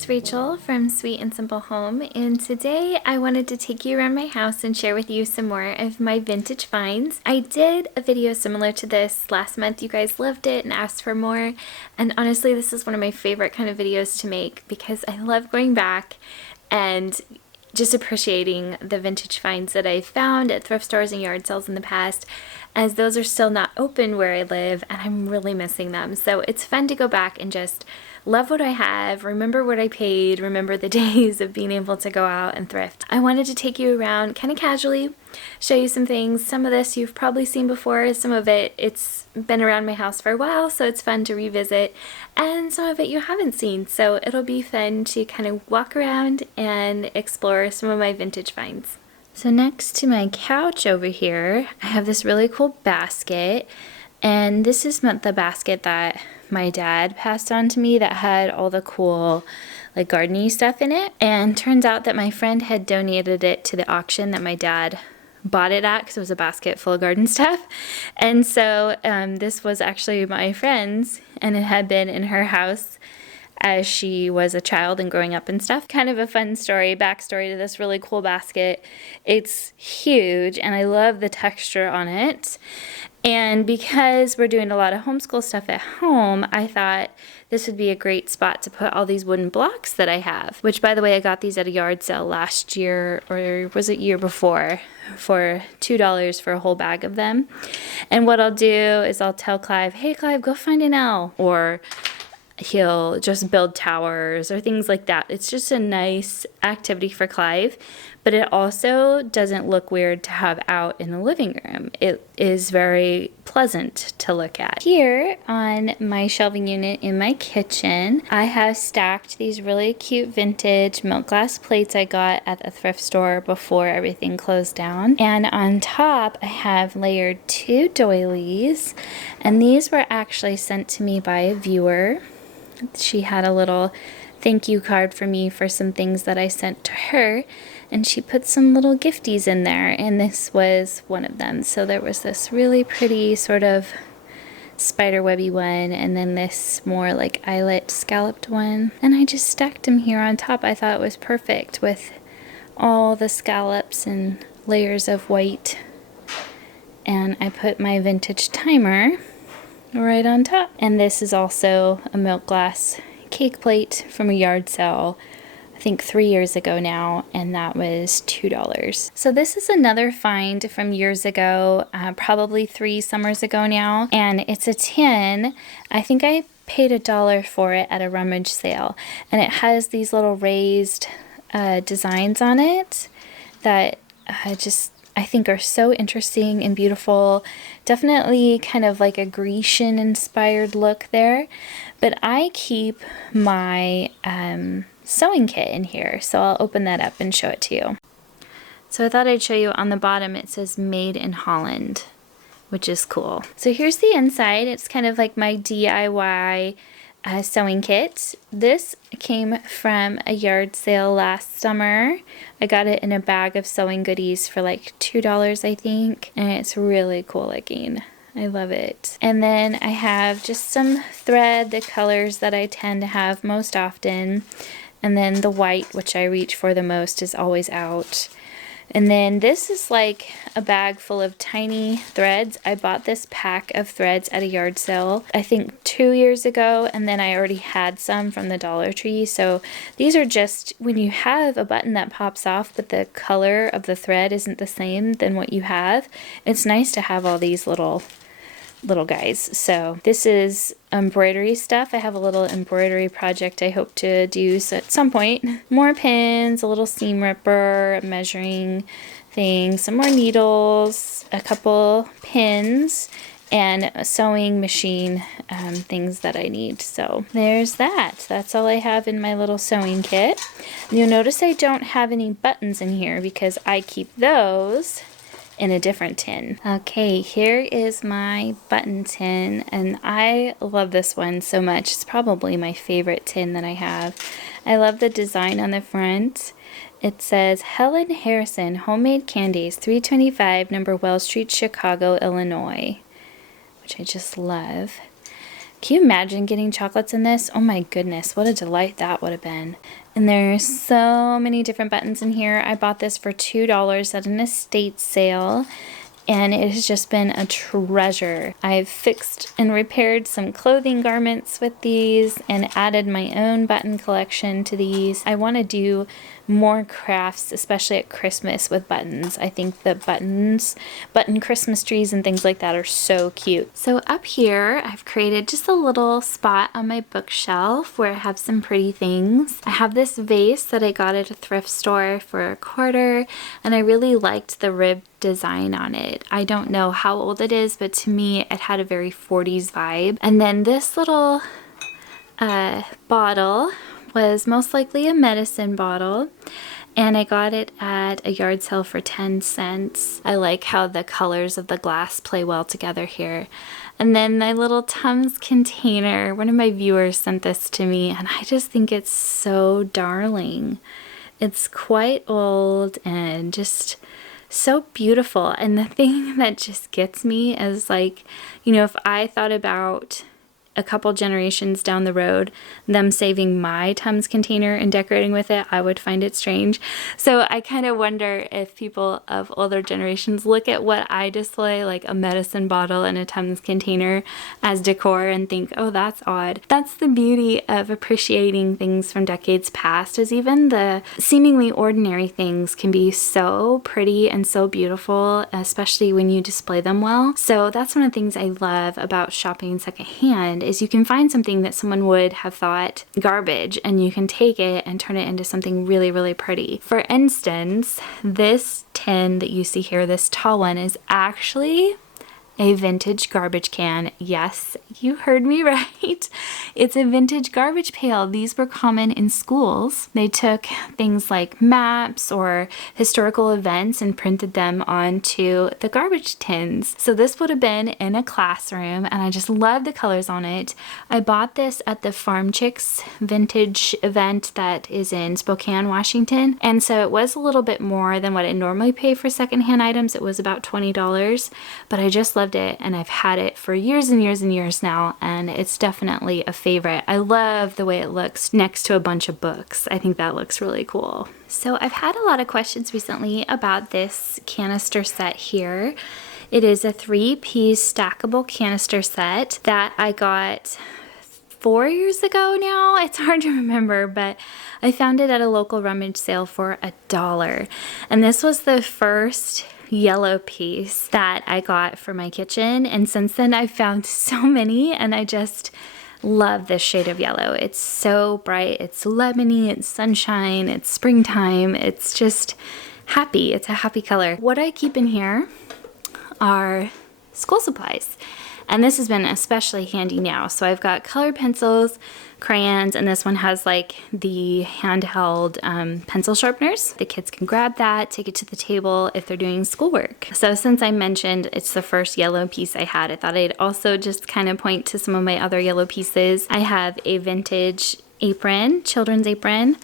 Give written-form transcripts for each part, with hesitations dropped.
it's Rachel from Sweet and Simple Home, and today I wanted to take you around my house and share with you some more of my vintage finds. I did a video similar to this last month. You guys loved it and asked for more, and honestly this is one of my favorite kind of videos to make because I love going back and just appreciating the vintage finds that I've found at thrift stores and yard sales in the past, as those are still not open where I live and I'm really missing them. So it's fun to go back and just love what I have, remember what I paid, remember the days of being able to go out and thrift. I wanted to take you around kind of casually, show you some things. Some of this you've probably seen before, some of it's been around my house for a while, so it's fun to revisit, and some of it you haven't seen, so it'll be fun to kind of walk around and explore some of my vintage finds. So next to my couch over here, I have this really cool basket, and this is the basket that my dad passed on to me that had all the cool like gardening stuff in it, and turns out that my friend had donated it to the auction that my dad bought it at because it was a basket full of garden stuff. And so this was actually my friend's, and it had been in her house as she was a child and growing up and stuff. Kind of a fun story, backstory to this really cool basket. It's huge and I love the texture on it. And because we're doing a lot of homeschool stuff at home, I thought this would be a great spot to put all these wooden blocks that I have, which by the way, I got these at a yard sale last year, or was it year before, for $2 for a whole bag of them. And what I'll do is I'll tell Clive, hey Clive, go find an L, or he'll just build towers or things like that. It's just a nice activity for Clive, but it also doesn't look weird to have out in the living room. It is very pleasant to look at. Here on my shelving unit in my kitchen, I have stacked these really cute vintage milk glass plates I got at the thrift store before everything closed down. And on top, I have layered 2 doilies, and these were actually sent to me by a viewer. She had a little thank you card for me for some things that I sent to her, and she put some little gifties in there, and this was one of them. So there was this really pretty sort of spiderwebby one, and then this more like eyelet scalloped one, and I just stacked them here on top. I thought it was perfect with all the scallops and layers of white, and I put my vintage timer right on top. And this is also a milk glass cake plate from a yard sale, I think 3 years ago now, and that was $2. So this is another find from years ago, probably 3 summers ago now, and it's a tin. I think I paid $1 for it at a rummage sale, and it has these little raised designs on it that I think are so interesting and beautiful. Definitely kind of like a Grecian inspired look there. But I keep my sewing kit in here, so I'll open that up and show it to you. So I thought I'd show you on the bottom. It says Made in Holland, which is cool. So here's the inside. It's kind of like my DIY sewing kit. This came from a yard sale last summer. I got it in a bag of sewing goodies for like $2, I think, and it's really cool looking. I love it. And then I have just some thread, the colors that I tend to have most often, and then the white, which I reach for the most, is always out. And then this is like a bag full of tiny threads. I bought this pack of threads at a yard sale, I think 2 years ago, and then I already had some from the Dollar Tree. So these are just when you have a button that pops off, but the color of the thread isn't the same than what you have. It's nice to have all these little guys. So this is embroidery stuff. I have a little embroidery project I hope to do at some point. More pins, a little seam ripper, a measuring thing, some more needles, a couple pins, and a sewing machine things that I need. So there's that. That's all I have in my little sewing kit. You'll notice I don't have any buttons in here because I keep those in a different tin. Okay, here is my button tin, and I love this one so much. It's probably my favorite tin that I have. I love the design on the front. It says Helen Harrison Homemade Candies, 325 No. Wells Street, Chicago, Illinois, which I just love. Can you imagine getting chocolates in this? Oh my goodness, what a delight that would have been. And there's so many different buttons in here. I bought this for $2 at an estate sale, and it has just been a treasure. I've fixed and repaired some clothing garments with these and added my own button collection to these. I want to do more crafts, especially at Christmas, with buttons. I think the button Christmas trees and things like that are so cute. So up here, I've created just a little spot on my bookshelf where I have some pretty things. I have this vase that I got at a thrift store for $1, and I really liked the ribbed design on it. I don't know how old it is, but to me it had a very 40s vibe. And then this little bottle was most likely a medicine bottle, and I got it at a yard sale for 10 cents. I like how the colors of the glass play well together here. And then my little Tums container, one of my viewers sent this to me, and I just think it's so darling. It's quite old and just so beautiful. And the thing that just gets me is, like, you know, if I thought about a couple generations down the road, them saving my Tums container and decorating with it, I would find it strange. So I kind of wonder if people of older generations look at what I display, like a medicine bottle and a Tums container, as decor and think, oh, that's odd. That's the beauty of appreciating things from decades past, is even the seemingly ordinary things can be so pretty and so beautiful, especially when you display them well. So that's one of the things I love about shopping secondhand, is you can find something that someone would have thought garbage, and you can take it and turn it into something really, really pretty. For instance, this tin that you see here, this tall one, is actually a vintage garbage can. Yes, you heard me right. It's a vintage garbage pail. These were common in schools. They took things like maps or historical events and printed them onto the garbage tins. So this would have been in a classroom, and I just love the colors on it. I bought this at the Farm Chicks vintage event that is in Spokane, Washington. And so it was a little bit more than what I normally pay for secondhand items. It was about $20, but I just loved it, and I've had it for years and years and years now, and it's definitely a favorite. I love the way it looks next to a bunch of books. I think that looks really cool. So I've had a lot of questions recently about this canister set here. It is a 3-piece stackable canister set that I got 4 years ago now. It's hard to remember, but I found it at a local rummage sale for $1. And this was the first yellow piece that I got for my kitchen, and since then I've found so many, and I just love this shade of yellow. It's so bright, it's lemony, it's sunshine, it's springtime, it's just happy. It's a happy color. What I keep in here are school supplies, and this has been especially handy now. So I've got colored pencils, crayons, and this one has like the handheld pencil sharpeners. The kids can grab that, take it to the table if they're doing schoolwork. So since I mentioned it's the first yellow piece I had, I thought I'd also just kind of point to some of my other yellow pieces. I have a vintage apron, children's apron.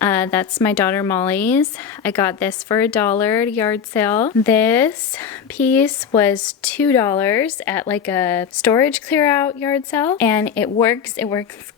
That's my daughter Molly's. I got this for $1 at a yard sale. This piece was $2 at like a storage clear out yard sale, and it works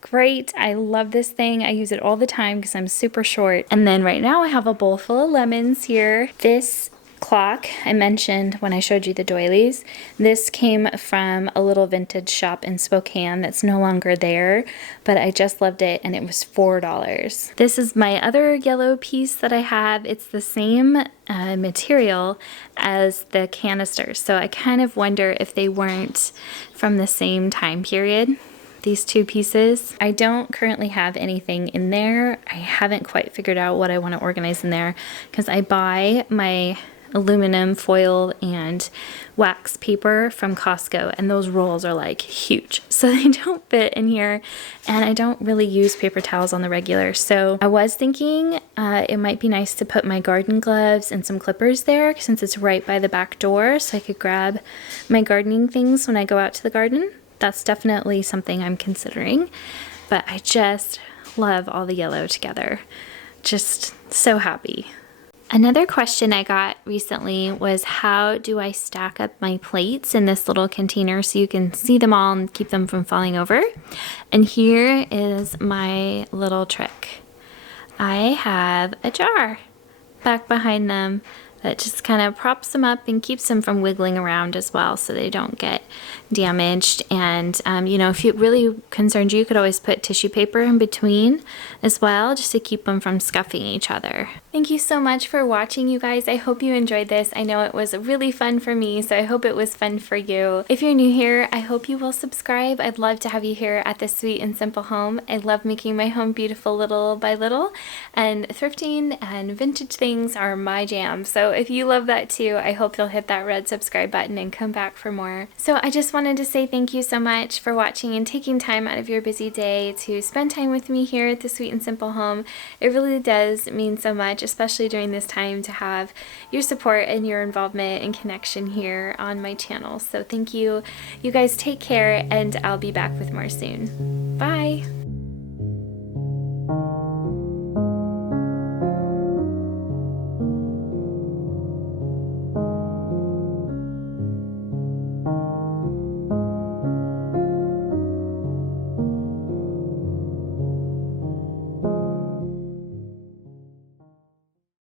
great. I love this thing. I use it all the time because I'm super short. And then right now I have a bowl full of lemons here. This clock I mentioned when I showed you the doilies. This came from a little vintage shop in Spokane that's no longer there, but I just loved it, and it was $4. This is my other yellow piece that I have. It's the same material as the canisters, so I kind of wonder if they weren't from the same time period. These two pieces. I don't currently have anything in there. I haven't quite figured out what I want to organize in there because I buy my aluminum foil and wax paper from Costco, and those rolls are like huge, so they don't fit in here, and I don't really use paper towels on the regular. So I was thinking it might be nice to put my garden gloves and some clippers there since it's right by the back door, so I could grab my gardening things when I go out to the garden. That's definitely something I'm considering, but I just love all the yellow together. Just so happy. Another question I got recently was, how do I stack up my plates in this little container so you can see them all and keep them from falling over? And here is my little trick. I have a jar back behind them that just kind of props them up and keeps them from wiggling around as well, so they don't get damaged. And you know, if it really concerned you, you could always put tissue paper in between as well, just to keep them from scuffing each other. Thank you so much for watching, you guys. I hope you enjoyed this. I know it was really fun for me, so I hope it was fun for you. If you're new here, I hope you will subscribe. I'd love to have you here at this sweet and simple home. I love making my home beautiful little by little, and thrifting and vintage things are my jam. So if you love that too, I hope you'll hit that red subscribe button and come back for more. So I just wanted to say thank you so much for watching and taking time out of your busy day to spend time with me here at the Sweet and Simple Home. It really does mean so much, especially during this time, to have your support and your involvement and connection here on my channel. So thank you. You guys take care, and I'll be back with more soon. Bye!